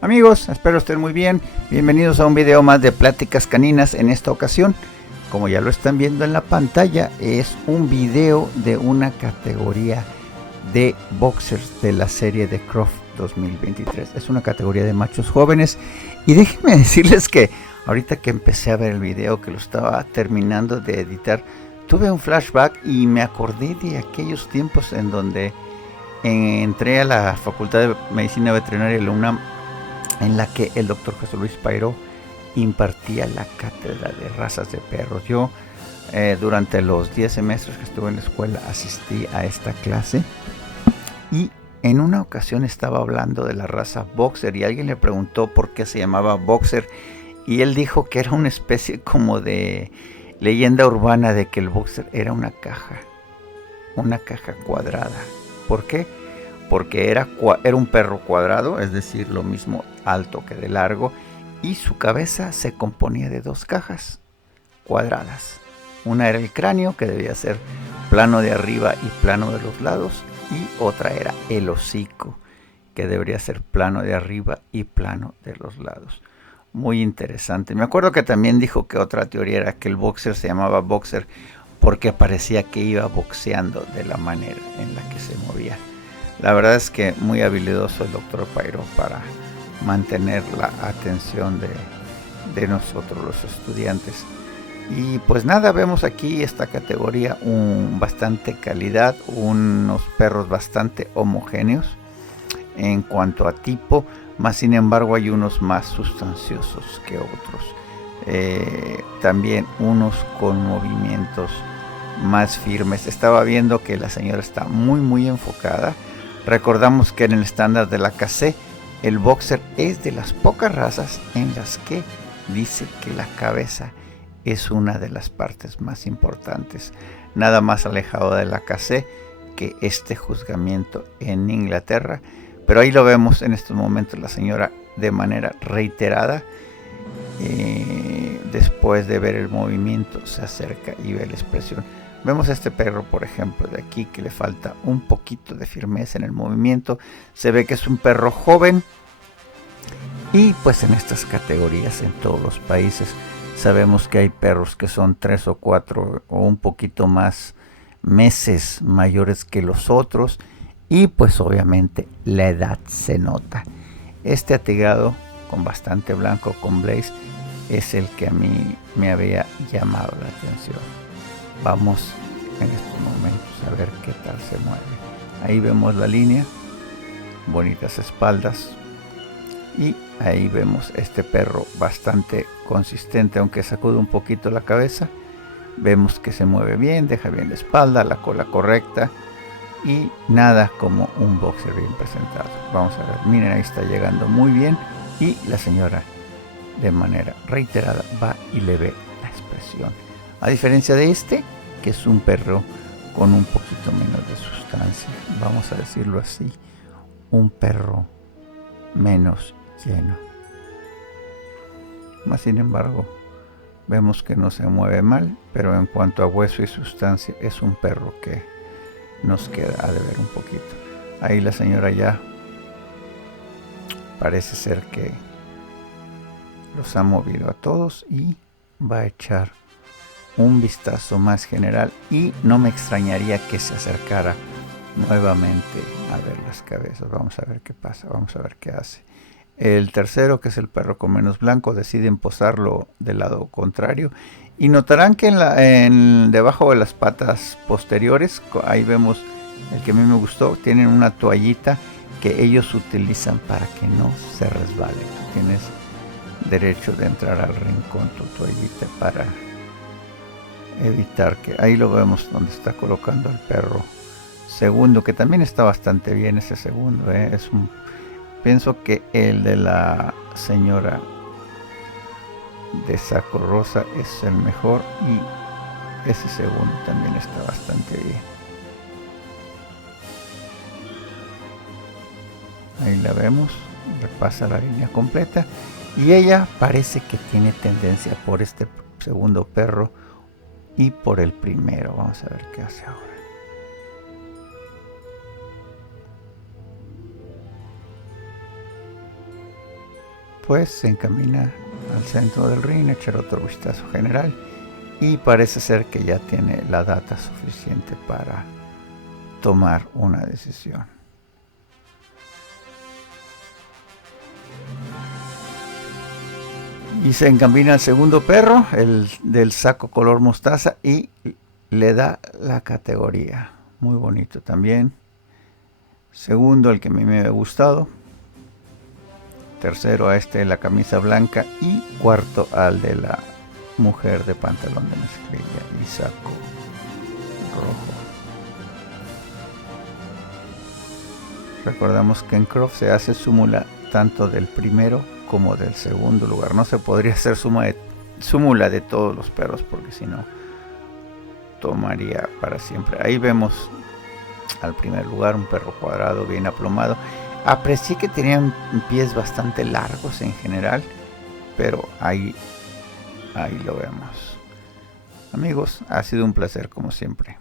Amigos, espero estén muy bien. Bienvenidos a un video más de Pláticas Caninas. En esta ocasión, como ya lo están viendo en la pantalla, es un video de una categoría de boxers de la serie de Croft 2023. Es una categoría de machos jóvenes. Y déjenme decirles que ahorita que empecé a ver el video, que lo estaba terminando de editar, tuve un flashback y me acordé de aquellos tiempos en donde entré a la Facultad de Medicina Veterinaria de la UNAM, en la que el doctor José Luis Pairó impartía la cátedra de razas de perros. Yo durante los 10 semestres que estuve en la escuela asistí a esta clase y en una ocasión estaba hablando de la raza boxer y alguien le preguntó por qué se llamaba boxer y él dijo que era una especie como de leyenda urbana de que el boxer era una caja cuadrada. ¿Por qué? Porque era un perro cuadrado, es decir, lo mismo alto que de largo, y su cabeza se componía de dos cajas cuadradas. Una era el cráneo, que debía ser plano de arriba y plano de los lados, y otra era el hocico, que debería ser plano de arriba y plano de los lados. Muy interesante. Me acuerdo que también dijo que otra teoría era que el boxer se llamaba boxer porque parecía que iba boxeando de la manera en la que se movía. La verdad es que muy habilidoso el doctor Pairó para mantener la atención de nosotros los estudiantes. Y pues nada, vemos aquí esta categoría bastante calidad, unos perros bastante homogéneos en cuanto a tipo, más sin embargo hay unos más sustanciosos que otros. También unos con movimientos más firmes. Estaba viendo que la señora está muy enfocada. Recordamos que en el estándar de la KC, el boxer es de las pocas razas en las que dice que la cabeza es una de las partes más importantes. Nada más alejado de la KC que este juzgamiento en Inglaterra. Pero ahí lo vemos en estos momentos la señora de manera reiterada. Después de ver el movimiento se acerca y ve la expresión. Vemos a este perro, por ejemplo, de aquí, que le falta un poquito de firmeza en el movimiento. Se ve que es un perro joven. Y pues en estas categorías en todos los países sabemos que hay perros que son 3 o 4 o un poquito más meses mayores que los otros. Y pues obviamente la edad se nota. Este atigrado con bastante blanco, con blaze, es el que a mí me había llamado la atención. Vamos en estos momentos a ver qué tal se mueve. Ahí vemos la línea, bonitas espaldas, y ahí vemos este perro bastante consistente, aunque sacude un poquito la cabeza. Vemos que se mueve bien, deja bien la espalda, la cola correcta y nada como un boxer bien presentado. Vamos a ver, miren, ahí está llegando muy bien y la señora de manera reiterada va y le ve la expresión. A diferencia de este, que es un perro con un poquito menos de sustancia, vamos a decirlo así, un perro menos lleno. Más sin embargo, vemos que no se mueve mal, pero en cuanto a hueso y sustancia, es un perro que nos queda a deber un poquito. Ahí la señora ya parece ser que los ha movido a todos y va a echar un vistazo más general, y no me extrañaría que se acercara nuevamente a ver las cabezas. Vamos a ver qué pasa, vamos a ver qué hace. El tercero, que es el perro con menos blanco, decide posarlo del lado contrario y notarán que debajo de las patas posteriores, ahí vemos el que a mí me gustó, tienen una toallita que ellos utilizan para que no se resbale. Tú tienes derecho de entrar al rincón tu toallita para evitar que, ahí lo vemos donde está colocando el perro segundo, que también está bastante bien ese segundo, pienso que el de la señora de saco rosa es el mejor y ese segundo también está bastante bien. Ahí la vemos, repasa la línea completa y ella parece que tiene tendencia por este segundo perro y por el primero. Vamos a ver qué hace ahora. Después se encamina al centro del ring, echar otro vistazo general y parece ser que ya tiene la data suficiente para tomar una decisión. Y se encamina al segundo perro, el del saco color mostaza, y le da la categoría. Muy bonito también. Segundo, el que a mí me ha gustado. Tercero, a este de la camisa blanca. Y cuarto, al de la mujer de pantalón de mezclilla y saco rojo. Recordamos que en Croft se hace súmula tanto del primero como del segundo lugar. No se podría hacer súmula de todos los perros, porque si no tomaría para siempre. Ahí vemos al primer lugar un perro cuadrado bien aplomado. Aprecié que tenían pies bastante largos en general, pero ahí lo vemos. Amigos, ha sido un placer como siempre.